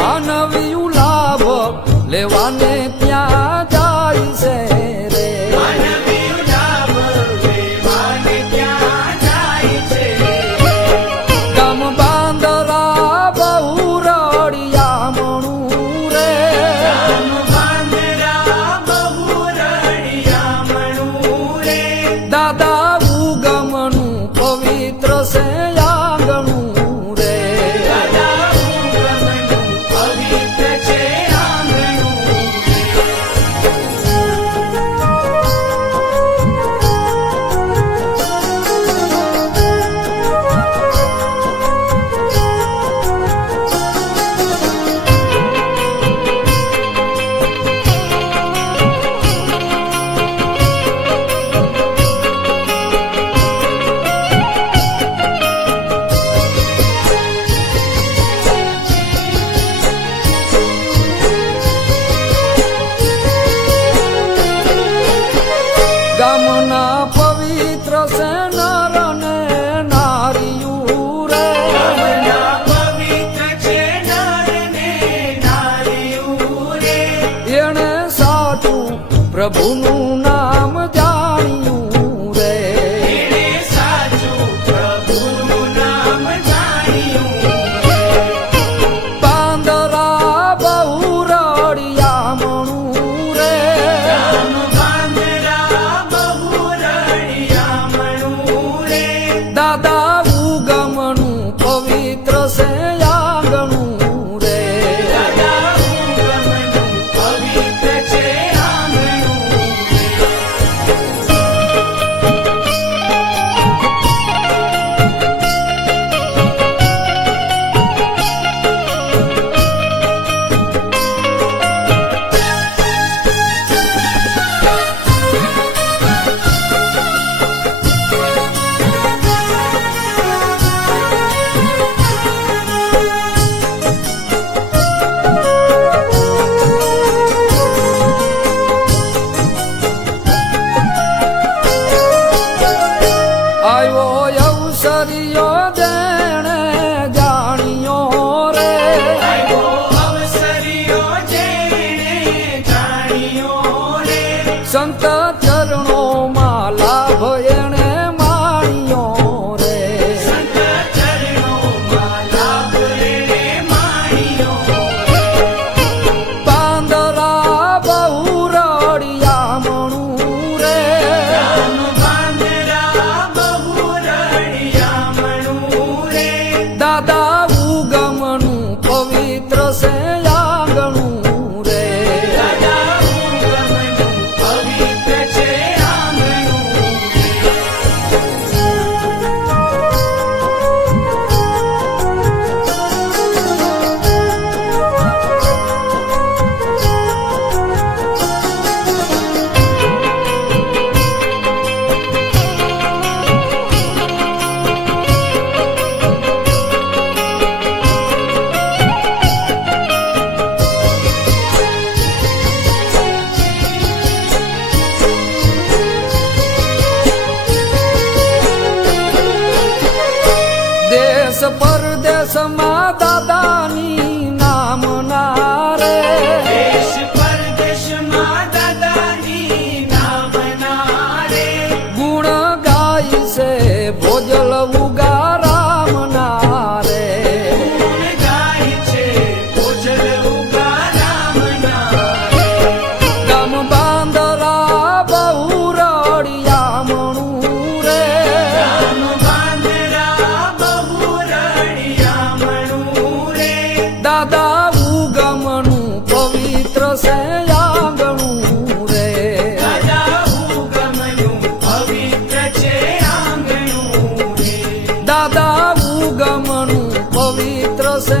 માનવી લાભ લેવાને ત્યાં જાય છે રે માનવી લાભ લેવાને ત્યાં જાય છે ગામ બાંદરા બહુ રળિયામણું રે ગામ બાંદરા બહુ રળિયામણું રે દાદા ઉગમનું પવિત્ર છે આંગણું રે દાદા ઉગમનું પવિત્ર છે આંગણું ગામના પવિત્ર છે નર ને નારીયું રે ગામના પવિત્ર છે નર ને નારીયું રે એણે સાચું પ્રભુનું નામ જાણ્યું રે એણે સાચું પ્રભુનું નામ જાણ્યું રે બાંદરા બહુ રળિયામણું રે ગામ બાંદરા બહુ રળિયામણું રે દાદા ઉગમનું પવિત્ર છે આંગણું રે દાદા ઉગમનું પવિત્ર છે આંગણું આવ્યો અવસરિયો જેણે જાણ્યો રે આવ્યો અવસરિયો જેણે જાણ્યો રે સંત ચરણોમાં લાભ એણે માણ્યો રે સંત ચરણોમાં લાભ એણે માણ્યો રે બાંદરા બહુ રળિયામણું રે ગામ બાંદરા બહુ રળિયામણું રે દાદા ઉગમનું પવિત્ર છે આંગણું રે દાદા ઉગમનું પવિત્ર છે આંગણું દેશ પરદેશમાં દાદાની નામના રે દેશ પરદેશમાં દાદાની નામના રે ગુણ ગાય છે ભોજલ ઉગારામના રે ગુણ ગાય છે ભોજલ ઉગારામના રે ગામ બાંદરા બહુ રળિયામણું રે ગામ બાંદરા બહુ રળિયામણું રે દાદા ઉગમનું પવિત્ર છે આંગણું રે દાદા ઉગમનું પવિત્ર છે આંગણું રે દાદા ઉગમનું પવિત્ર છે